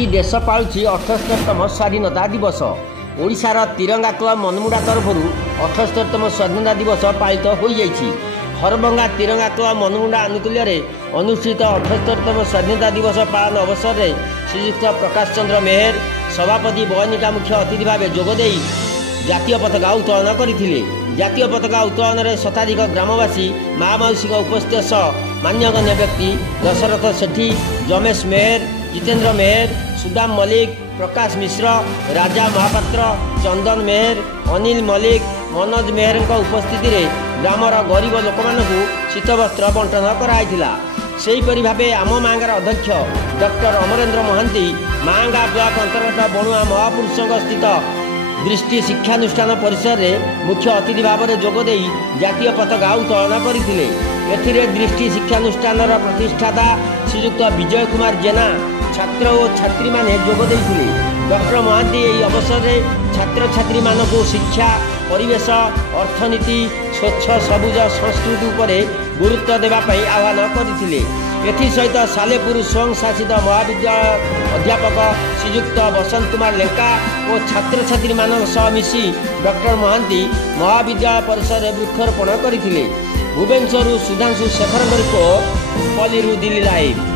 आज देश पालुछि 78तम स्वाधीनता दिवस। ओडिशार तिरंगा क्लब मनमुड़ा तरफ 78तम स्वाधीनता दिवस पालित हो जाइछि। हरभंगा तिरंगा क्लब मनमुड़ा आनुकूल्य अनुष्ठित 78तम स्वाधीनता दिवस पालन अवसर में श्रीयुक्त प्रकाश चंद्र मेहर सभापति बयनिका मुख्य अतिथि भाव जोगदे जातीय पताका उत्तोलन करथिले। जातीय पताका उत्तोलन में शताधिक ग्रामवासी महामौसी उपस्थित सह मान्यगण्य व्यक्ति दशरथ सेठी, जमेश मेहर, जितेंद्र मेहर, सुदाम मल्लिक, प्रकाश मिश्र, राजा महापात्र, चंदन मेहर, अनिल मल्लिक, मनोज मेहर उपस्थिति में ग्रामर गरीब लोक मानू शीतवस्त्र बंटन कराइथिला। सेहीपरि भावे आम मांगार अध्यक्ष डॉक्टर अमरेंद्र महांती मांगा ब्लॉक अंतर्गत बणुआ महापुरुषों स्थित दृष्टि शिक्षानुष्ठान परिसर में मुख्य अतिथि भाव में जोगदे जातीय पताका उत्तोलन करथिले। एथिरे दृष्टि शिक्षानुष्ठान प्रतिष्ठाता श्रीयुक्त विजय कुमार जेना छात्र और छात्री माने जोगदे डॉक्टर महांती यह अवसर में छात्र छात्री मानक शिक्षा, परिवेश, अर्थनीति, स्वच्छ सबुज संस्कृति उपर गुरुत्व देवाई आह्वान करथिले। एसहित सालेपुर स्वयं शासित महाविद्यालय अध्यापक श्रीयुक्त बसंत कुमार लेंका और छात्र छात्री मान सह मिसी डॉक्टर महांती महाविद्यालय परिसर में वृक्षारोपण करथिले। भुवनेश्वर सुधांशु शेखर रिपोर्ट, पल्लीरू दिल्ली लाइव।